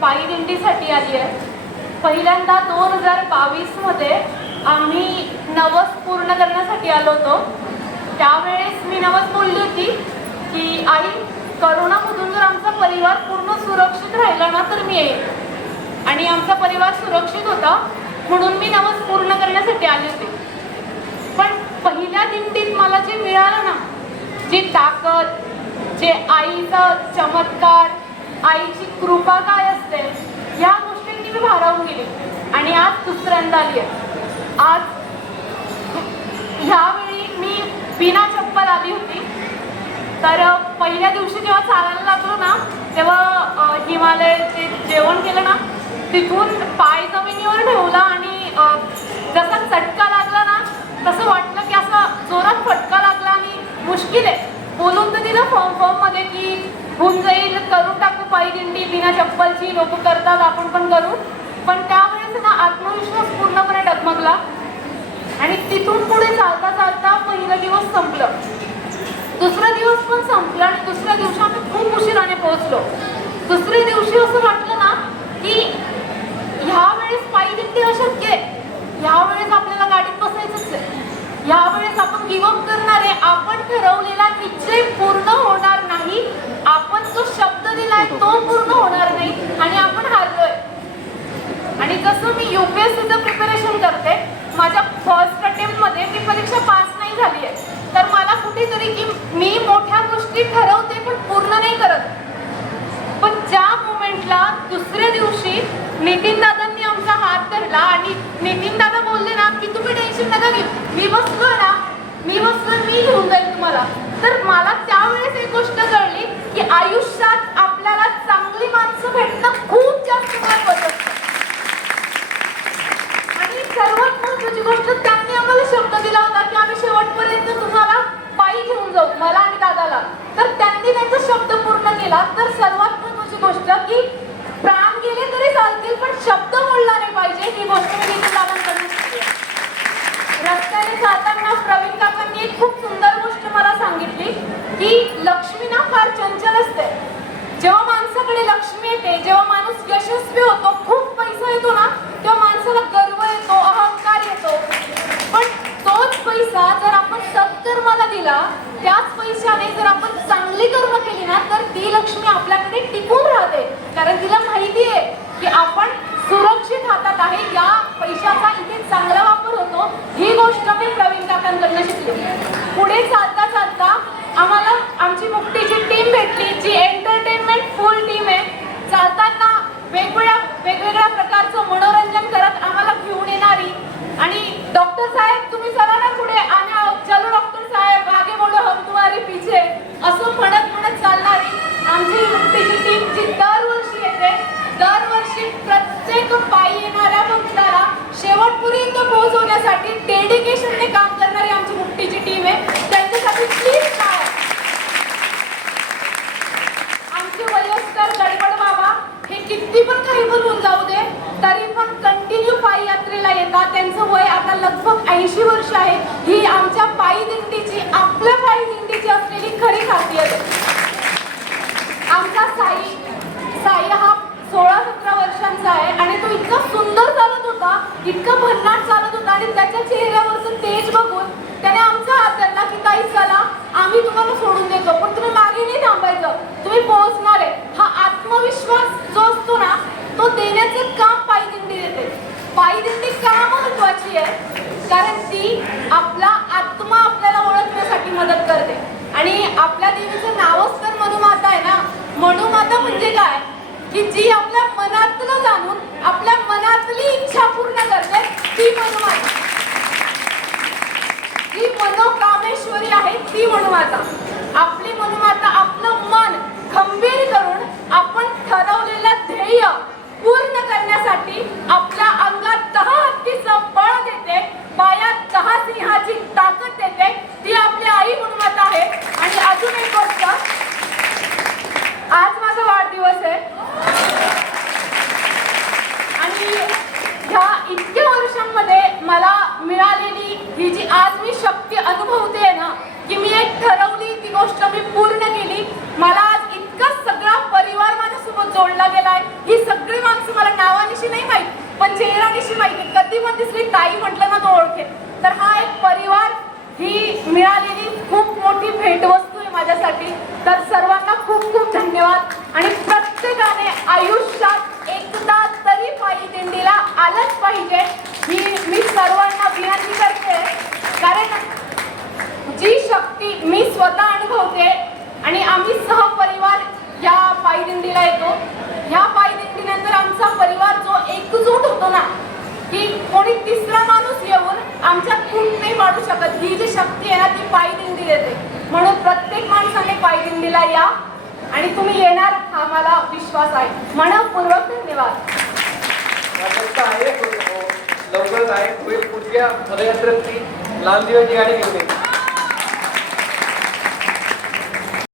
पायी दिंडीसाठी आली आहे. पहिल्यांदा दोन हजार बावीसमध्ये आम्ही नवस पूर्ण करण्यासाठी आलो होतो. त्यावेळेस मी नवस बोलली होती की आई करोनामधून जर आमचा परिवार पूर्ण सुरक्षित राहिला ना तर मी येईल आणि आमचा परिवार सुरक्षित होता म्हणून मी नवस पूर्ण करण्यासाठी आले होते. पण पहिल्या दिंडीत मला जे मिळालं ना जी ताकद जे आईचा चमत्कार आईची कृपा काय असते या गोष्टींनी मी भारावून गेली. आणि आज दुसऱ्यांदा आली आहे आज ह्यावेळी मी बिना चप्पल आली होती. तर पहिल्या दिवशी जेव्हा चालायला लागलो ना तेव्हा हिमालयाचे जेवण केलं ना तिथून पाय जमिनीवर ठेवला आणि जसा चटका लागला ना तसं वाटलं की असा जोरात फटका लागला आणि मुश्किल आहे. बोलून तर दिलं फॉर्म फॉर्ममध्ये की होऊन जाईल करून टाकू पायी दिंडी बिना चप्पलची लोक करतात आपण पण करू. पण त्यावेळेस ना आत्मविश्वास पूर्णपणे डगमगला. आणि तिथून पुढे चालता चालता पहिला दिवस संपलं. दुसरा दिवस पण संपला आणि दुसऱ्या दिवशी आम्ही खूप उशिराने पोहोचलो. दुसऱ्या दिवशी असं वाटलं ना की ह्या वेळेस पायी दिंडी अशक्य आहे. ह्या वेळेस आपल्याला गाडीत बसायचंच आहे. ह्या वेळेस आपण गिवअप करणार आहे. आपण ठरवलेला निश्चय पूर्ण होणार नाही. आपण जो शब्द दिलाय तो पूर्ण होणार नाही. आणि आपण हारलोय. आणि जसं मी युपीएससीचं प्रिपरेशन करते माझ्या फर्स्ट अटेम्प्टमध्ये मी परीक्षा पास नाही झाली आहे. तर मला कुठेतरी की मी मोठ्या गोष्टी ठरवते पण पूर्ण नाही करत. पण ज्या मोमेंटला दुसऱ्या दिवशी नितीन दादांनी आमचा हात धरला आणि नितीन दादा बोलले ना की तुम्ही टेन्शन नका घेऊ. मी बसलो ना. मी बसलो मी घेऊन जाईल तुम्हाला. तर मला त्यावेळेस एक गोष्ट कळली की आयुष्यात आपल्याला चांगली माणसं भेटणं खूप जास्त महत्वाचं आणि सर्वात महत्वाची गोष्ट त्यांनी आम्हाला शब्द दिला होता की आम्ही शेवटपर्यंत तुम्हाला पायी घेऊन जाऊ मला आणि दादाला. तर त्यांनी त्यांचा शब्द पूर्ण केला. तर सर्वात महत्वाची गोष्ट की प्राण गेले तरी चालतील पण शब्द बोलला नाही पाहिजे ही गोष्ट मी रस्त्याने जाताना प्रवीण काकांनी एक खूप सुंदर गोष्ट मला सांग की लक्ष्मी ना फार चंचल असते जेव्हा माणसाकडे लक्ष्मी जेव्हा माणूस यशस्वी होतो खूप पैसा येतो ना तेव्हा माणसाला गर्व येतो अहंकार येतो. पण तोच पैसा जर आपण सत्कर्माला दिला त्याच पैशाने जर आपण चांगली कर्म केली ना तर ती लक्ष्मी आपल्याकडे टिकून राहते. कारण तिला माहिती आहे की आपण सुरक्षित हातात आहे या पैशाचा इथे चांगला वापर होतो. ही गोष्ट मी प्रवीण काकांकडनं शिकली. पुढे चालता चालता आम्हाला आमची मुक्तीची टीम भेटली जी एन फुल टीम आहे चालताना वेगवेगळ्या वेगवेगळ्या प्रकारचं मनोरंजन करत आम्हाला घेऊन येणारी आणि डॉक्टर साहेब तुम्ही चला ना पुढे आणि आओ, चलो डॉक्टर साहेब आगे बोलो हम तुम्हारे पीछे असं म्हणत म्हणत चालणारी आमची मुक्तीची टीम जी दरवर्षी येते दरवर्षी प्रत्येक पायी येणाऱ्या भक्ताला शेवटपर्यंत पोहोचवण्यासाठी डेडिकेशनने काम करणारी आमची मुक्तीची टीम आहे त्यांच्यासाठी प्लीज काय आमचे वयस्कर गडबड बाबा हे किती पण काही बनवून जाऊ दे तरी पण कंटिन्यू पायी यात्रेला येतात त्यांचं वय आता लगभग ऐंशी वर्ष आहे. ही आमच्या पायी दिंडीची आपल्या पायी दिंडीची असलेली खरी खासियत आहे. आमचा साई साई हा सोळा सतरा वर्षांचा आहे आणि तो इतका सुंदर चालत होता इतका भन्नाट चालत होता आणि त्याच्या चेहऱ्यावरचं तेज बघून त्याने आमचा हात धरला की ताई चला आम्ही तुम्हाला सोडून देतो पण तुम्ही मागे नाही थांबायचं. तुम्ही पोहोचणार आहे. हा आत्मविश्वास जो असतो ना तो देण्याचं काम पायी दिंडी देते. पायी दिंडी का महत्वाची आहे? कारण ती आपला आत्मा आपल्याला ओळखण्यासाठी मदत करते. आणि आपल्या देवीचं नावच तर मनुमाता आहे ना? मनुमाता म्हणजे काय? की जी आपल्या मनातलं जाणून आपल्या मनातली इच्छा पूर्ण करते ती मनुमाता जी मनोकामेश्वरी आहे ती मनुमाता आपली मनुमाता आपलं मन खंबीर करून आपण ठरवलेलं ध्येय पूर्ण करण्यासाठी आपल्या अंगात दहा हत्तीचं बळ देते पायात दहा सिंहाची ताकद देते ती आपली आई मनुमाता आहे आणि अजून एक गोष्ट आज माझा वाढदिवस आहे आणि ह्या इतक्या वर्षांमध्ये मला मिळालेली ही जी आज मी शक्ती अनुभवते ना की मी एक ठरवली ती गोष्ट मी पूर्ण केली मला आज इतका सगळा परिवार माझ्यासोबत आहे ही सगळी माणसं मला नावानिशी नाही माहीत पण चेहरानिशी माहिती कधी ताई म्हटलं ना तो ओळखेल. तर हा एक परिवार ही मिळालेली खूप मोठी भेटवस्तू आहे माझ्यासाठी. तर सर्वांना खूप खूप धन्यवाद. आणि प्रत्येकाने आयुष्यात एकदा तरी पायी दिंडीला आलंच पाहिजे. ही मी सर्वांना विनंती करते. कारण जी शक्ती मी स्वतः अनुभवते आणि आम्ही सहपरिवार या पायदिंडीला येतो ह्या पायदिंडीनंतर आमचा परिवार जो एकजूट होतो ना की कोणी तिसरा माणूस येऊन आमच्यात फूट नाही वाढू शकत. ही जी शक्ती आहे ना ती पायदिंडी देते. म्हणून प्रत्येक माणसाने पायदिंडीला या. आणि तुम्ही येणार हा मला विश्वास आहे. मनपूर्वक धन्यवाद. आहे हो. लवकरच आहे. पुढच्या पदयात्रेत ती लाल दिव्याची गाडी घेऊन